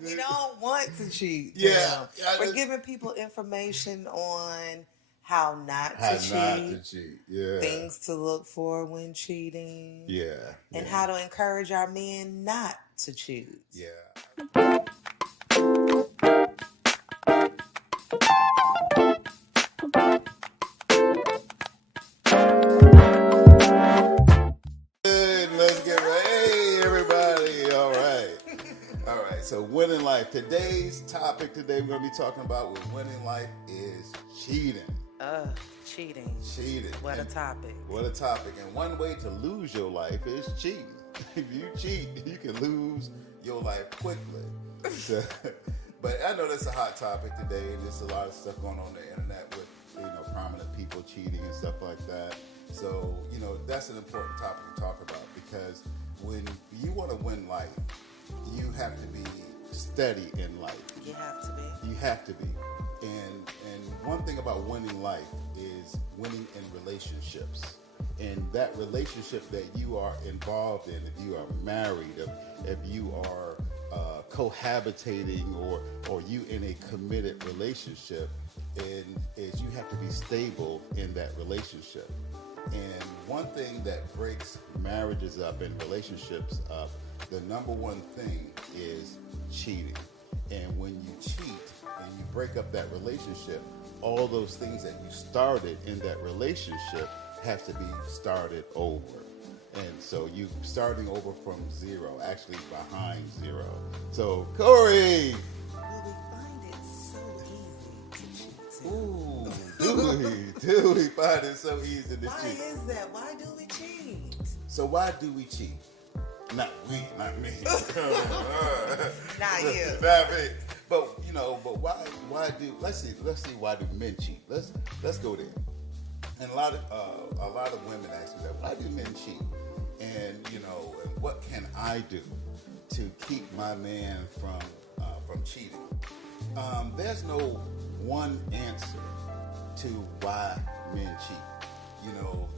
We don't want to cheat. Yeah, We're giving people information on how not how to cheat, not to cheat. Yeah, things to look for when cheating, yeah, and yeah. how to encourage our men not to choose. Yeah. Good. Let's get right. Hey, everybody. All right. All right. So, winning life. Today's topic today we're going to be talking about with winning life is cheating. Cheating. Cheating. What a topic. What a topic. And one way to lose your life is cheating. If you cheat, you can lose your life quickly. So, but I know that's a hot topic today, and there's a lot of stuff going on the internet with prominent people cheating and stuff like that. So that's an important topic to talk about, because when you want to win life, you have to be steady in life. You have to be. You have to be. And one thing about winning life is winning in relationships. And that relationship that you are involved in, if you are married, if you are cohabitating, or you in a committed relationship, is you have to be stable in that relationship. And one thing that breaks marriages up and relationships up, the number one thing is cheating. And when you cheat and you break up that relationship, all those things that you started in that relationship have to be started over. And so you starting over from zero, actually behind zero. So, Corey! Well, we find it so easy to cheat. Ooh, do we find it so easy to cheat? Why is that? Why do we cheat? So why do we cheat? Not we, not me. Not you. Not me. But why do let's see why do men cheat? Let's go there. And a lot of women ask me that, why do men cheat? And what can I do to keep my man from cheating? There's no one answer to why men cheat.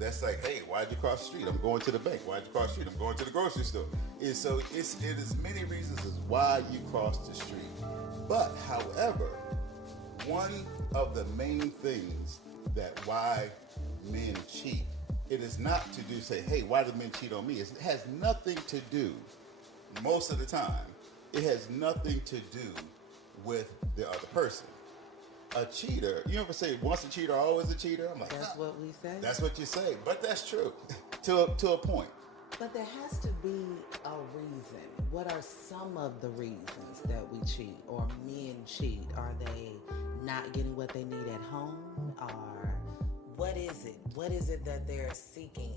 That's like, hey, why'd you cross the street? I'm going to the bank. Why'd you cross the street? I'm going to the grocery store. It is many reasons as why you crossed the street. But however, one of the main things that why men cheat, it is not to do say, hey, why do men cheat on me? It has nothing to do, most of the time, it has nothing to do with the other person. A cheater, you ever say once a cheater, always a cheater? I'm like, that's what we say. That's what you say, but that's true to a point. But there has to be a reason. What are some of the reasons that we cheat or men cheat? Are they not getting what they need at home? Or what is it? What is it that they're seeking?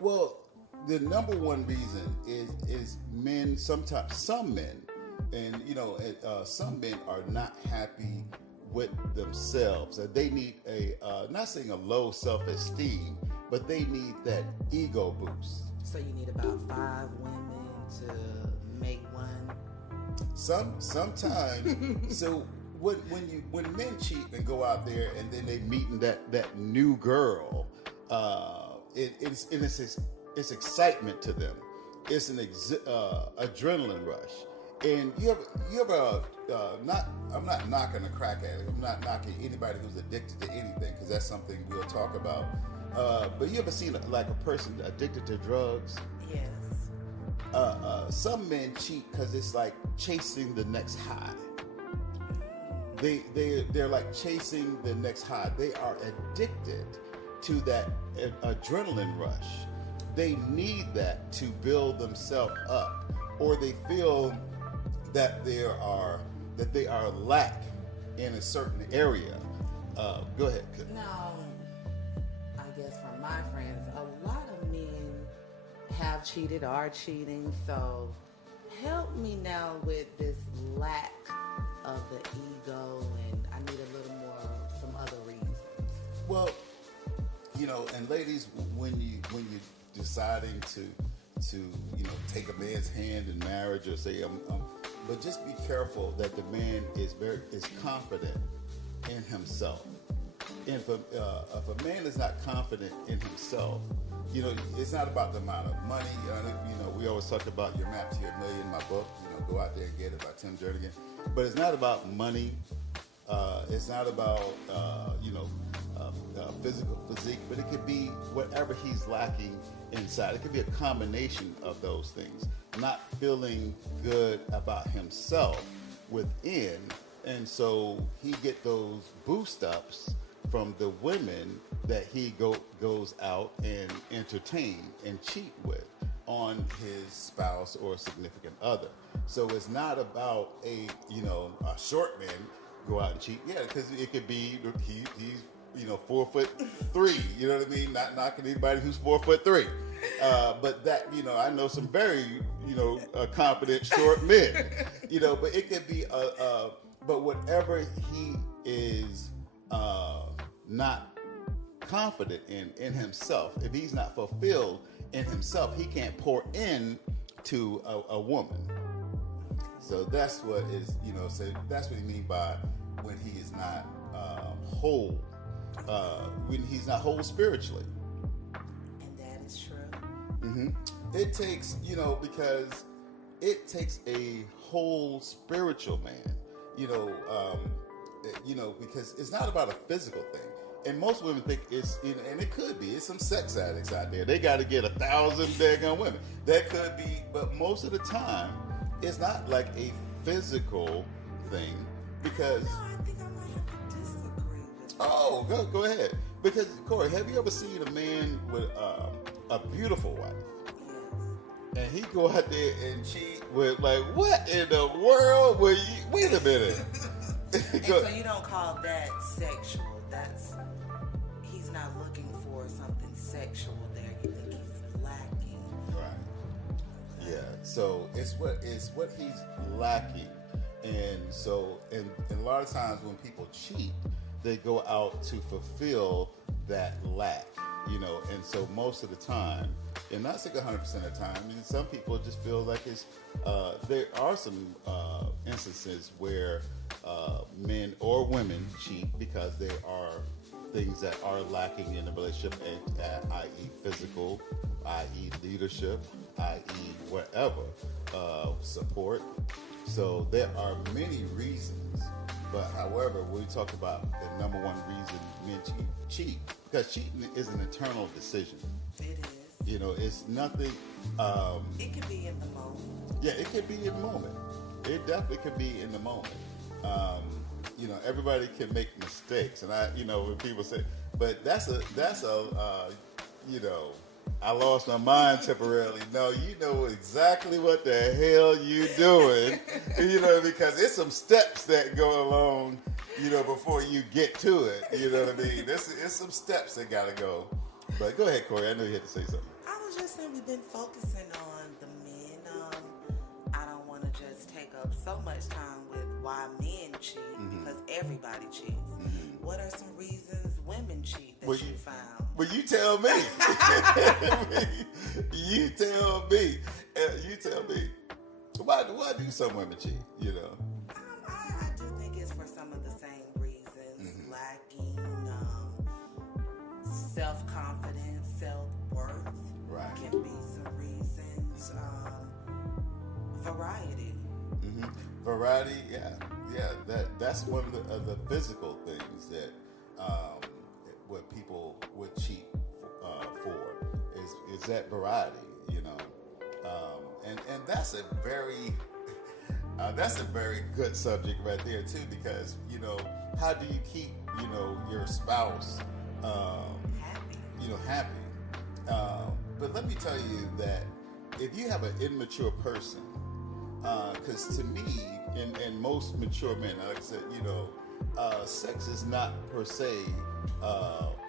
Well, the number one reason is men. Sometimes some men, and some men are not happy with themselves. They need not saying a low self-esteem, but they need that ego boost. So you need about 5 women to make one. Sometimes. So when men cheat and go out there and then they meeting that new girl, it's excitement to them. It's an adrenaline rush. And you ever I'm not knocking a crack addict. I'm not knocking anybody who's addicted to anything, because that's something we'll talk about. But you ever seen like a person addicted to drugs? Yes. Some men cheat because it's like chasing the next high. They're like chasing the next high. They are addicted to that adrenaline rush. They need that to build themselves up, or they feel that they are lack in a certain area. Go ahead. Now, I guess from my friends, a lot of men have cheated, are cheating. So help me now with this lack of the ego, and I need a little more some other reasons. Well, and ladies, when you deciding to take a man's hand in marriage, or say but just be careful that the man is confident in himself. And if a man is not confident in himself, it's not about the amount of money. We always talk about your map to your million. My book, Go Out There and Get It by Tim Jernigan. But it's not about money. It's not about physical physique, but it could be whatever he's lacking inside. It could be a combination of those things. Not feeling good about himself within, and so he get those boost ups from the women that he goes out and entertain and cheat with on his spouse or significant other. So it's not about a short man go out and cheat. Yeah, because it could be he's 4'3". You know what I mean? Not knocking anybody who's 4'3". But that I know some very confident short men. But it could be but whatever he is not confident in himself, if he's not fulfilled in himself, he can't pour in to a woman. So that's what is so that's what he mean by when he is not whole, when he's not whole spiritually. And that is true. Mm-hmm. It takes because it takes a whole spiritual man, because it's not about a physical thing. And most women think it's, and it could be, it's some sex addicts out there. They got to get 1,000 daggone women. That could be, but most of the time, it's not like a physical thing because. No, I think I might have to disagree with that. Oh, go ahead. Because Corey, have you ever seen a man with a beautiful wife? Yes. And he go out there and cheat with what in the world? Wait a minute. And so you don't call that sexual? He's not looking for something sexual there. You think he's lacking? Right. Yeah. So it's what he's lacking, and so and a lot of times when people cheat, they go out to fulfill that lack, and so most of the time, and not saying 100% of the time, some people just feel like it's. There are some instances where men or women cheat because there are things that are lacking in the relationship, i.e. physical, i.e. leadership, i.e. whatever, support. So there are many reasons, but however, when we talk about the number one reason men cheat, because cheating is an eternal decision. It is. It's nothing. It can be in the moment. Yeah, it could be in the moment. It definitely could be in the moment. Everybody can make mistakes, and when people say, but that's a I lost my mind temporarily. No, you know exactly what the hell you doing, because it's some steps that go along, before you get to it. You know what I mean? It's some steps that gotta go. But go ahead, Corey. I know you had to say something. I was just saying we've been focusing on the men. I don't want to just take up so much time with why men cheat, because everybody cheats. What are some reasons women cheat that you found? Well, you tell me. You tell me. Why do some women cheat? I do think it's for some of the same reasons. Lacking self-confidence, self-worth. Right. Can be some reasons. Variety. Variety, yeah. That's one of the physical things that what people would cheat for is that variety, and that's a very good subject right there too, because how do you keep your spouse happy? But let me tell you that if you have an immature person, because to me, and most mature men, like I said, sex is not per se,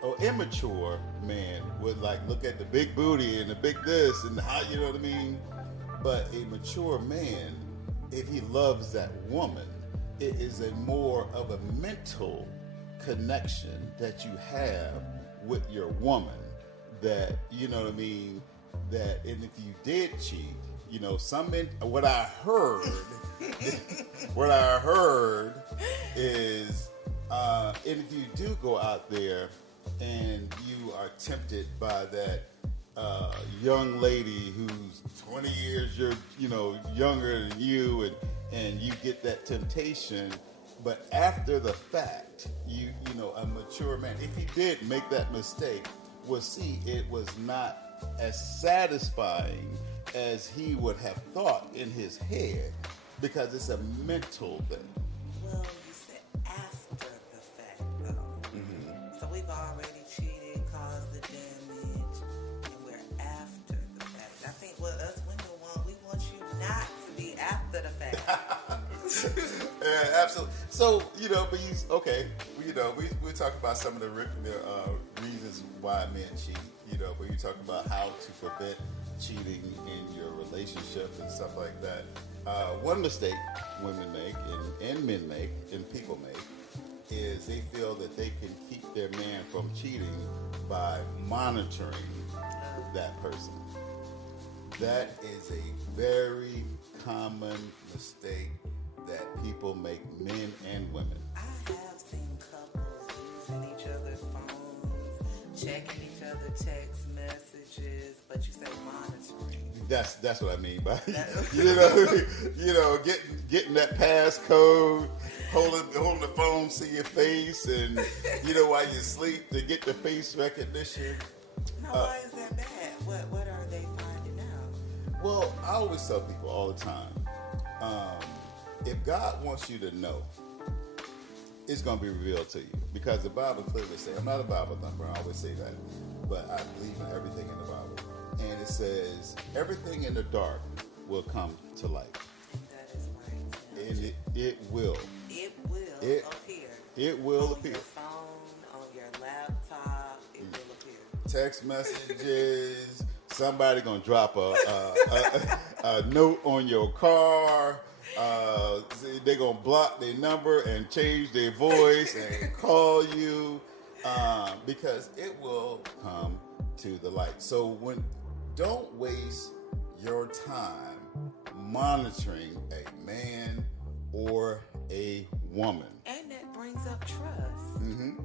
or immature man would look at the big booty and the big this and how, you know what I mean? But a mature man, if he loves that woman, it is a more of a mental connection that you have with your woman, that, you know what I mean, that, and if you did cheat, some men, what I heard is, and if you do go out there and you are tempted by that, young lady who's 20 years younger than you, and you get that temptation, but after the fact, you know, a mature man, if he did make that mistake, will see it was not as satisfying as he would have thought in his head, because it's a mental thing. Well, you said after the fact, though. Mm-hmm. So we've already cheated, caused the damage, and we're after the fact. I think what us women want, we want you not to be after the fact. Yeah, absolutely. So, you know, but we talk about some of the reasons why men cheat, you know, but you talk about how to prevent cheating in your relationship and stuff like that. One mistake women make and men make and people make is they feel that they can keep their man from cheating by monitoring that person. That is a very common mistake that people make, men and women. I have seen couples using each other's phones, checking each other's text messages, but you say monitoring. That's what I mean by getting that passcode, holding the phone, see your face, and while you sleep to get the face recognition. Now, why is that bad? What are they finding out? Well, I always tell people all the time, if God wants you to know, it's going to be revealed to you, because the Bible clearly says, I'm not a Bible thumper, I always say that, but I believe in everything in the Bible. And it says, everything in the dark will come to light. That is right. And it will. It will appear. It will on appear. Your phone, on your laptop, it will appear. Text messages, somebody going to drop a note on your car. They're going to block their number and change their voice and call you, because it will come to the light. So don't waste your time monitoring a man or a woman. And that brings up trust. Mm-hmm.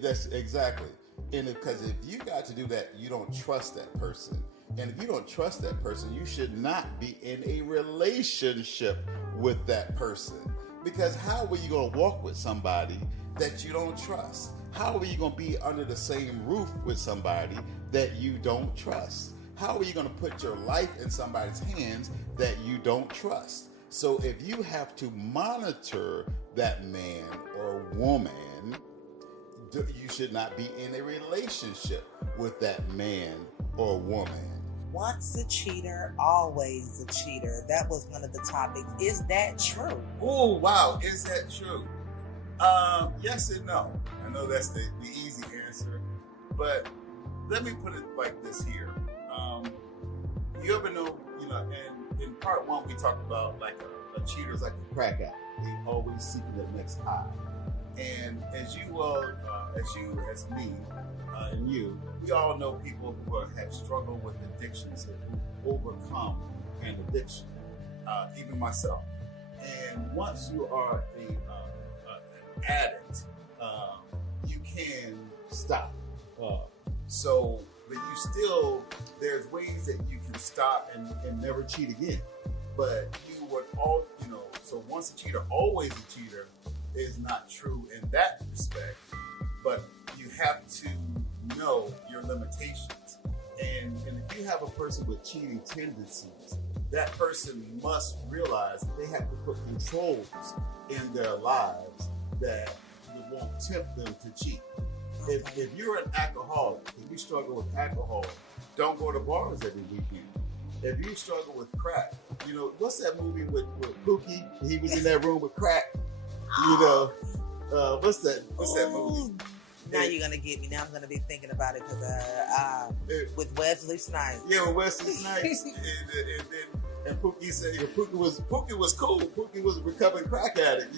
That's exactly. And because if you got to do that, you don't trust that person. And if you don't trust that person, you should not be in a relationship with that person. Because how are you going to walk with somebody that you don't trust? How are you going to be under the same roof with somebody that you don't trust? How are you going to put your life in somebody's hands that you don't trust? So if you have to monitor that man or woman, you should not be in a relationship with that man or woman. Once a cheater, always a cheater. That was one of the topics. Is that true? Oh, wow. Is that true? Yes and no. I know that's the easy answer, but let me put it like this here. You ever know, in part one, we talked about like a cheater's like a crack addict. They always seeking the next high. And as me, and you, we all know people who have struggled with addictions and who overcome an addiction, even myself. And once you are an addict, you can stop. But you still, there's ways that you can stop and never cheat again. But you would so once a cheater, always a cheater is not true in that respect. But you have to know your limitations. And if you have a person with cheating tendencies, that person must realize that they have to put controls in their lives that won't tempt them to cheat. If you're an alcoholic, if you struggle with alcohol, don't go to bars every weekend. If you struggle with crack, what's that movie with Pookie? He was in that room with crack. What's that movie? Now you're gonna get me. Now I'm gonna be thinking about it because with Wesley Snipes. Yeah, with Wesley Snipes. and Pookie said Pookie was cool. Pookie was a recovering crack addict,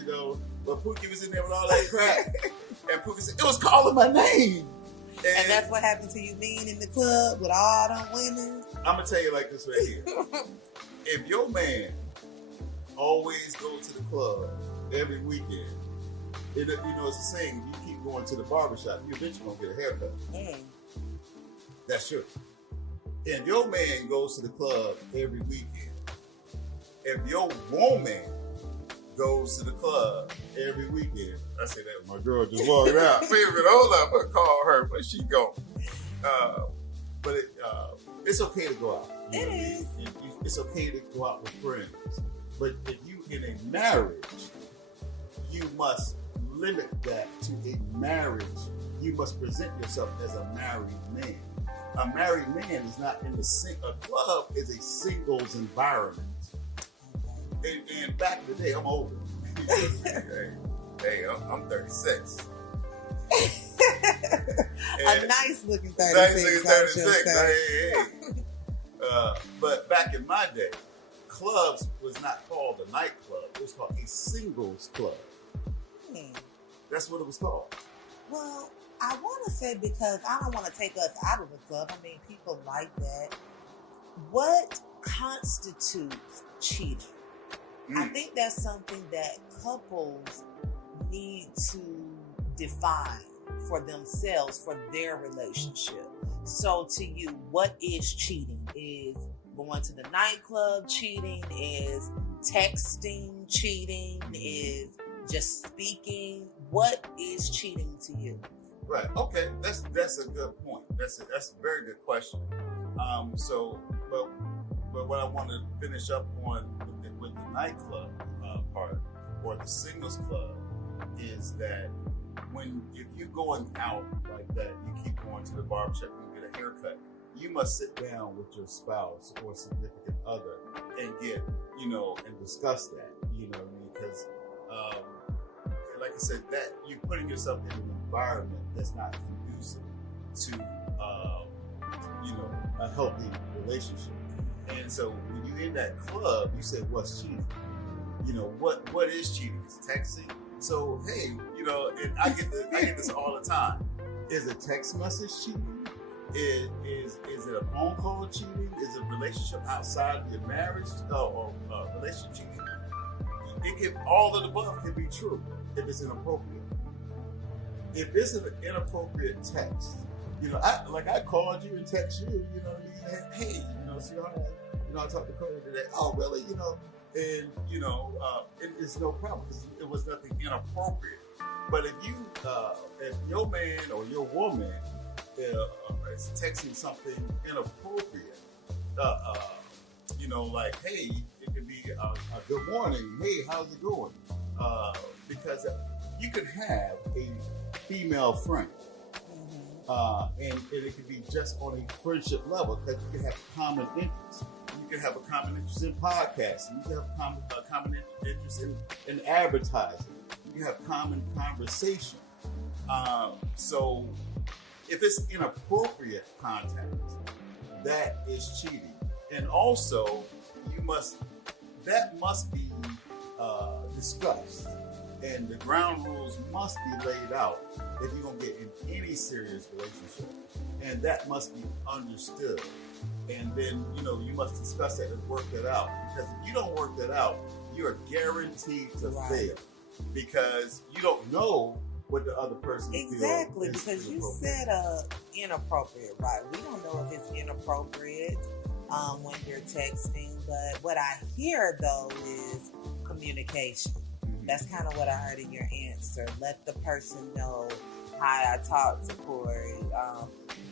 but Pookie was in there with all that crack, and Pookie said it was calling my name. And that's what happened to you being in the club with all them women. I'm gonna tell you like this right here. If your man always goes to the club every weekend, it's a saying, you keep going to the barbershop, you eventually gonna get a haircut. That's true. And your man goes to the club every weekend. If your woman goes to the club every weekend, I say that my girl just walked out. Wait a minute, hold up, I call her, where she go? But it's okay to go out. It is. It's okay to go out with friends. But if you in a marriage, you must limit that to a marriage. You must present yourself as a married man. A married man is not in a club is a singles environment. And back in the day, I'm older. hey, I'm 36. A nice looking 36. Nice looking 36. Hey. But back in my day, clubs was not called a nightclub. It was called a singles club. That's what it was called. Well, I want to say, because I don't want to take us out of the club. I mean, people like that. What constitutes cheating? I think that's something that couples need to define for themselves, for their relationship. So to you, what is cheating? Is going to the nightclub cheating? Is texting cheating? Is just speaking? What is cheating to you? Right. Okay. That's a good point. That's a very good question. But what I want to finish up on with the nightclub part or the singles club is that if you're going out like that, you keep going to the barbershop and get a haircut, you must sit down with your spouse or significant other and and discuss that, because like I said, that you're putting yourself in an environment that's not conducive to a healthy relationship. And so when you're in that club, you say, what's cheating? What is cheating? It's texting. So hey, and I get this all the time. Is a text message cheating? Is it a phone call cheating? Is it a relationship outside of your marriage or relationship cheating? All of the above can be true if it's inappropriate. If it's an inappropriate text, I called you and text you, hey, sweetheart, I talked to Cody today. Oh, really? And it's no problem because it was nothing inappropriate. But if your man or your woman is texting something inappropriate, like, hey, it could be a good morning. Hey, how's it going? Because you could have a female friend, and it could be just on a friendship level because you can have common interests. You can have a common interest in podcasting. You can have a common interest in advertising. You can have common conversation. So if it's inappropriate contact, that is cheating. And also, that must be discussed. And the ground rules must be laid out if you're going to get in any serious relationship. And that must be understood. And then, you must discuss that and work that out. Because if you don't work that out, you are guaranteed to fail. Because you don't know what the other person feels. Exactly, because you said inappropriate, right? We don't know if it's inappropriate when you're texting. But what I hear, though, is communication. That's kind of what I heard in your answer. Let the person know, hi, I talked to Corey.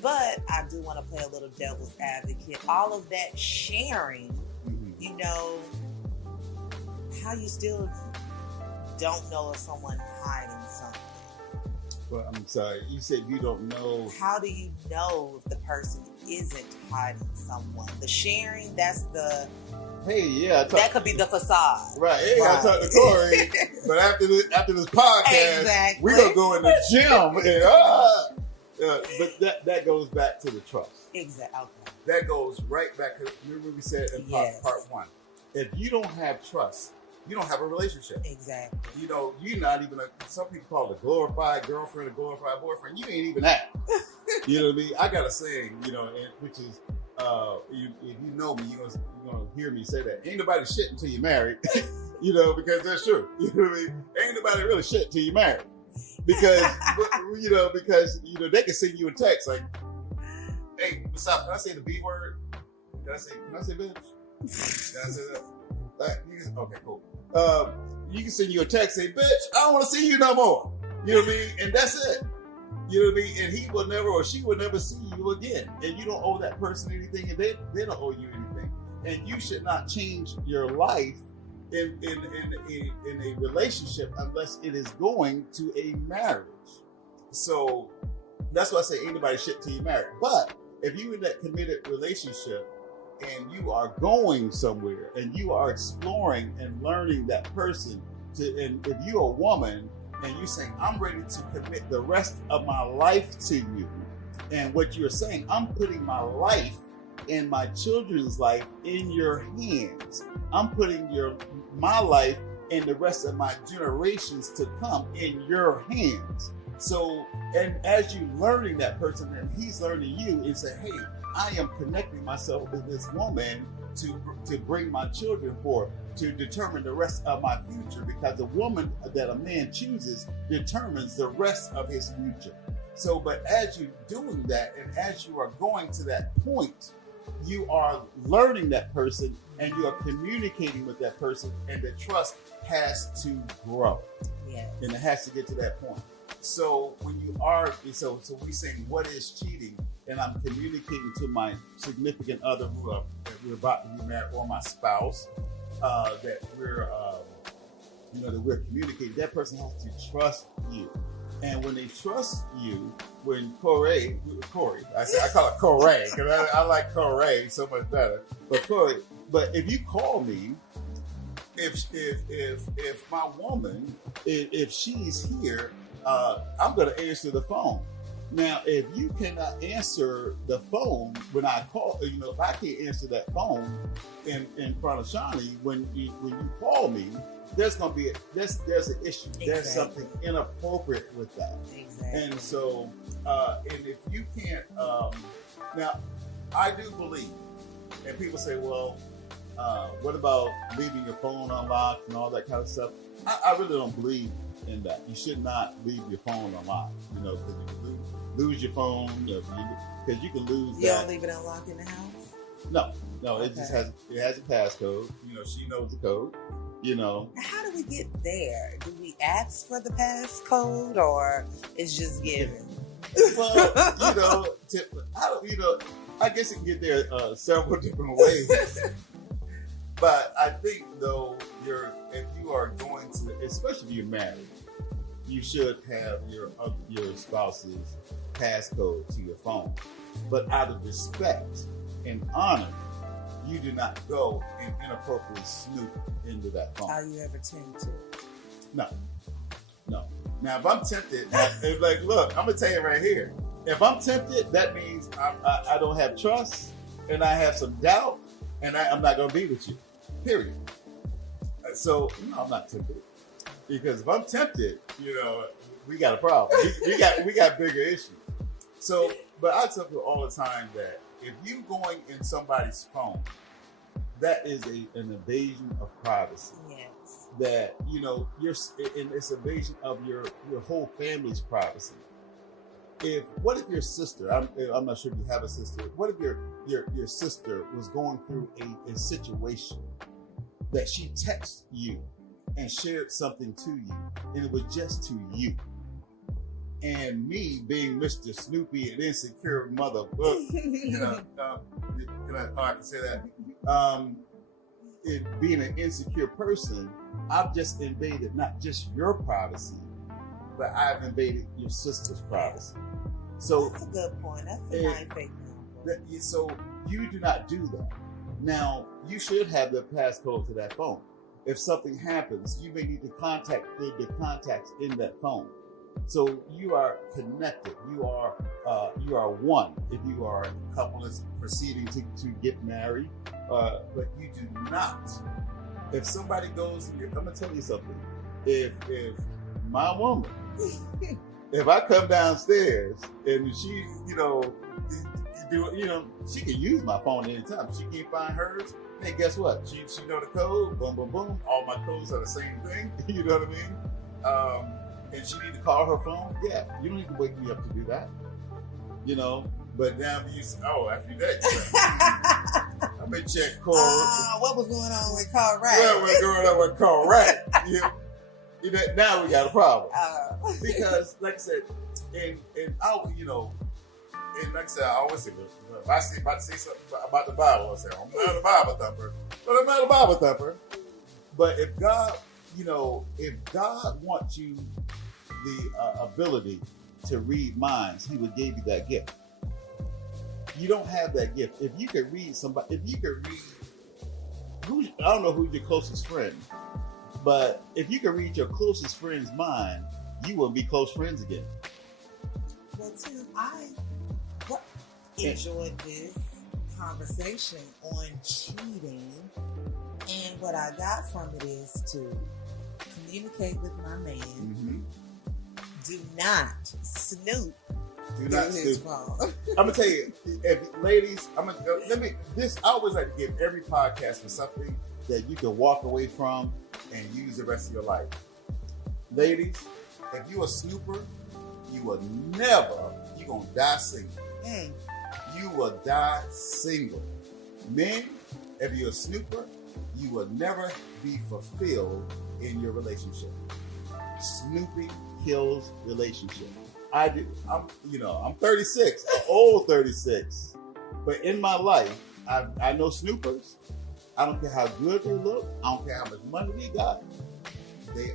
But I do want to play a little devil's advocate. All of that sharing, how you still don't know if someone's hiding something. Well, I'm sorry. You said you don't know. How do you know if the person isn't hiding someone? The sharing, that's the... Hey, yeah. That could be the facade. Right. Hey, right. I talked to Corey. But after this podcast, we're going to go in the gym. And, but that goes back to the trust. Exactly. Okay. That goes right back to, remember we said in part one. If you don't have trust, you don't have a relationship. Exactly. You're not even some people call it a glorified girlfriend, a glorified boyfriend. You ain't even that. You know what I mean? I got a saying, which is, if you know me, you're gonna hear me say that. Ain't nobody shit until you're married. Because that's true. You know what I mean? Ain't nobody really shit until you're married. Because because they can send you a text like, hey, what's up? Can I say the B word? Can I say bitch? Can I say that? Okay, cool. You can send you a text, say, bitch, I don't want to see you no more. You know what I mean? And that's it. You know what I mean? And he will never, or she will never see you again. And you don't owe that person anything, and they don't owe you anything. And you should not change your life in a relationship unless it is going to a marriage. So that's why I say ain't nobody shit till you married. But if you in that committed relationship and you are going somewhere and you are exploring and learning that person and if you're a woman and you're saying, I'm ready to commit the rest of my life to you, and what you're saying, I'm putting my life and my children's life in your hands. I'm putting my life and the rest of my generations to come in your hands. So, and as you learning that person and he's learning you, and say, hey, I am connecting myself with this woman to bring my children forth, to determine the rest of my future, because the woman that a man chooses determines the rest of his future. So, but as you're doing that, and as you are going to that point, you are learning that person and you are communicating with that person, and the trust has to grow. Yeah. And it has to get to that point. So when you are, so we saying what is cheating, and I'm communicating to my significant other who we're about to be married, or my spouse, that we're communicating. That person has to trust you, and when they trust you, when Corey, I call it Corey because I like Corey so much better. But Corey, but if you call me, if my woman, if she's here, I'm going to answer the phone. Now, if you cannot answer the phone when I call, if I can't answer that phone in front of Shawnee when you call me, there's going to be there's an issue. Exactly. There's something inappropriate with that. Exactly. And so, and if you can't, now, I do believe, and people say, well, what about leaving your phone unlocked and all that kind of stuff? I really don't believe in that. You should not leave your phone unlocked, because you lose your phone, because you can lose that. You don't leave it unlocked in the house? No, okay. It just has a passcode. She knows the code. How do we get there? Do we ask for the passcode, or it's just given? Well, I guess it can get there several different ways. But I think though, if you are going to, especially if you're married, you should have your spouse's passcode to your phone. But out of respect and honor, you do not go and inappropriately snoop into that phone. How you ever tempt to? No. Now, if I'm tempted, it's like, look, I'm gonna tell you right here. If I'm tempted, that means I don't have trust, and I have some doubt, and I'm not gonna be with you. Period. So no, I'm not tempted, because if I'm tempted, we got a problem. We got bigger issues. So, but I tell people all the time that if you going in somebody's phone, that is an invasion of privacy. Yes. That it's invasion of your whole family's privacy. What if your sister? I'm not sure if you have a sister. What if your sister was going through a situation that she texted you and shared something to you, and it was just to you? And me being Mr. Snoopy and insecure mother, I can say that. Being an insecure person, I've just invaded not just your privacy, but I've invaded your sister's privacy. So that's a good point. That's a nice example. So you do not do that. Now, you should have the passcode to that phone. If something happens, you may need to contact the contacts in that phone. So you are connected. You are one. If you are a couple that's proceeding to get married, but you do not. If somebody goes, I'm gonna tell you something. If my woman, if I come downstairs and she, she can use my phone anytime. She can't find hers. Hey, guess what? She know the code. Boom, boom, boom. All my codes are the same thing. You know what I mean? And she need to call her phone. Yeah, you don't need to wake me up to do that. But now after that, I'm Let me check Cole. What was going on with Correct? What was going on with Correct? Now we got a problem. Because, like I said, and like I said, I always say, if I say about to say something about the Bible, I say, I'm not a Bible thumper. But I'm not a Bible thumper. But if God wants you the ability to read minds, He would give you that gift. You don't have that gift. If you could read somebody, I don't know who's your closest friend, but if you could read your closest friend's mind, you will be close friends again. Well, Tim, I enjoyed this conversation on cheating, and what I got from it is to communicate with my man. Mm-hmm. Do not snoop. Do not his snoop. phone. I'm gonna tell you, ladies. I always like to give every podcast for something that you can walk away from and use the rest of your life. Ladies, if you a snooper, you gonna die single. You will die single. Men, if you're a snooper, you will never be fulfilled in your relationship. Snooping kills relationship. I'm 36, an old 36. But in my life, I know snoopers. I don't care how good they look. I don't care how much money they got. They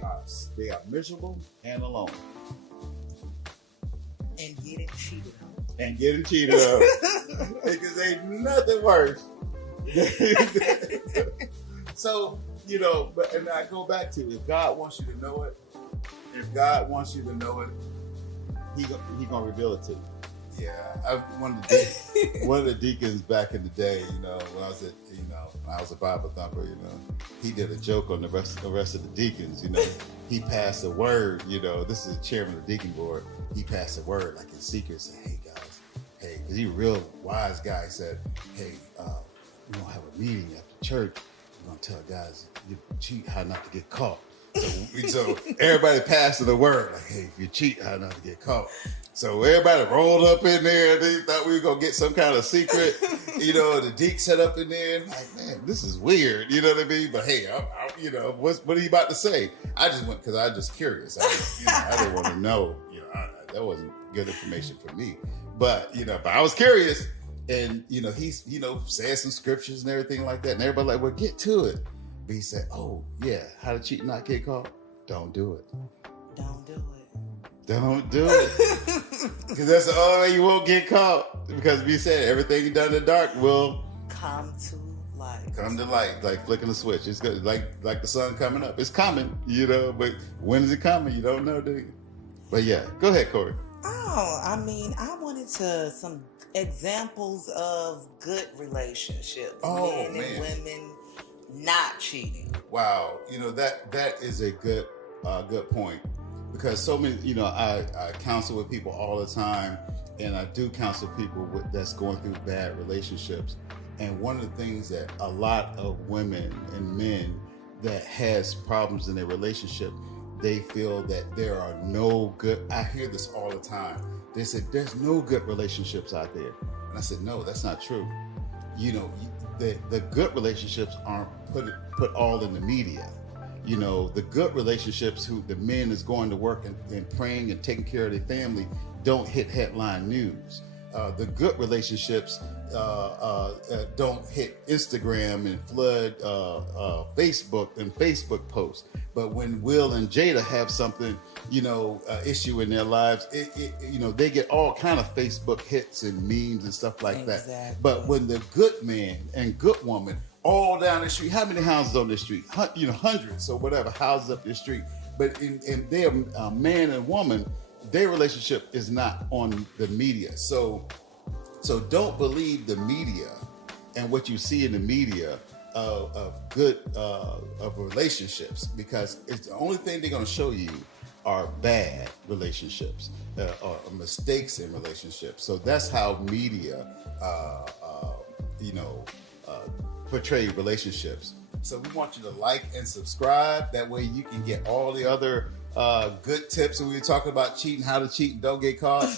are miserable and alone. And getting cheated on. Because ain't nothing worse. So, and I go back to, if God wants you to know it, He gonna reveal it to you. Yeah, one of the deacons back in the day, when I was a Bible thumper, he did a joke on the rest of the deacons. He passed a word. This is the chairman of the deacon board. He passed a word like in secret, said, "Hey guys, because he's a real wise guy." He said, "Hey, we're gonna have a meeting after church. We're gonna tell guys you cheat, how not to get caught." So everybody passing the word, like, "Hey, if you cheat, how not to get caught." So everybody rolled up in there. They thought we were gonna get some kind of secret. The deacon set up in there. And like, man, this is weird. You know what I mean? But hey, what are you about to say? I just went because I was just curious. I didn't want to know. That wasn't good information for me. But but I was curious, and he's said some scriptures and everything like that, and everybody like, well, get to it. But he said, "Oh yeah, how to cheat and not get caught? Don't do it. Don't do it. Don't do it. Because that's the only way you won't get caught. Because we said everything done in the dark will come to light. Come to light, like flicking a switch. It's good, like the sun coming up. It's coming, but when is it coming? You don't know, do you? But yeah, go ahead, Corey. Oh, I wanted some examples of good relationships. Men and women not cheating. Wow, that is a good point, because so many, I counsel with people all the time, and I do counsel people that's going through bad relationships. And one of the things that a lot of women and men that has problems in their relationship, they feel that there are no good. I hear this all the time. They said there's no good relationships out there, and I said no, that's not true. The good relationships aren't put all in the media. The good relationships, who the men is going to work and praying and taking care of their family, don't hit headline news. The good relationships don't hit Instagram and flood Facebook and Facebook posts. But when Will and Jada have something, issue in their lives, they get all kind of Facebook hits and memes and stuff like that. But when the good man and good woman all down the street, how many houses on the street? Hundreds or whatever houses up the street. But in their man and woman, their relationship is not on the media. So don't believe the media and what you see in the media of good of relationships, because it's the only thing they're going to show you are bad relationships or mistakes in relationships. So that's how media portray relationships. So we want you to like and subscribe. That way you can get all the other good tips when we're talking about cheating, how to cheat and don't get caught.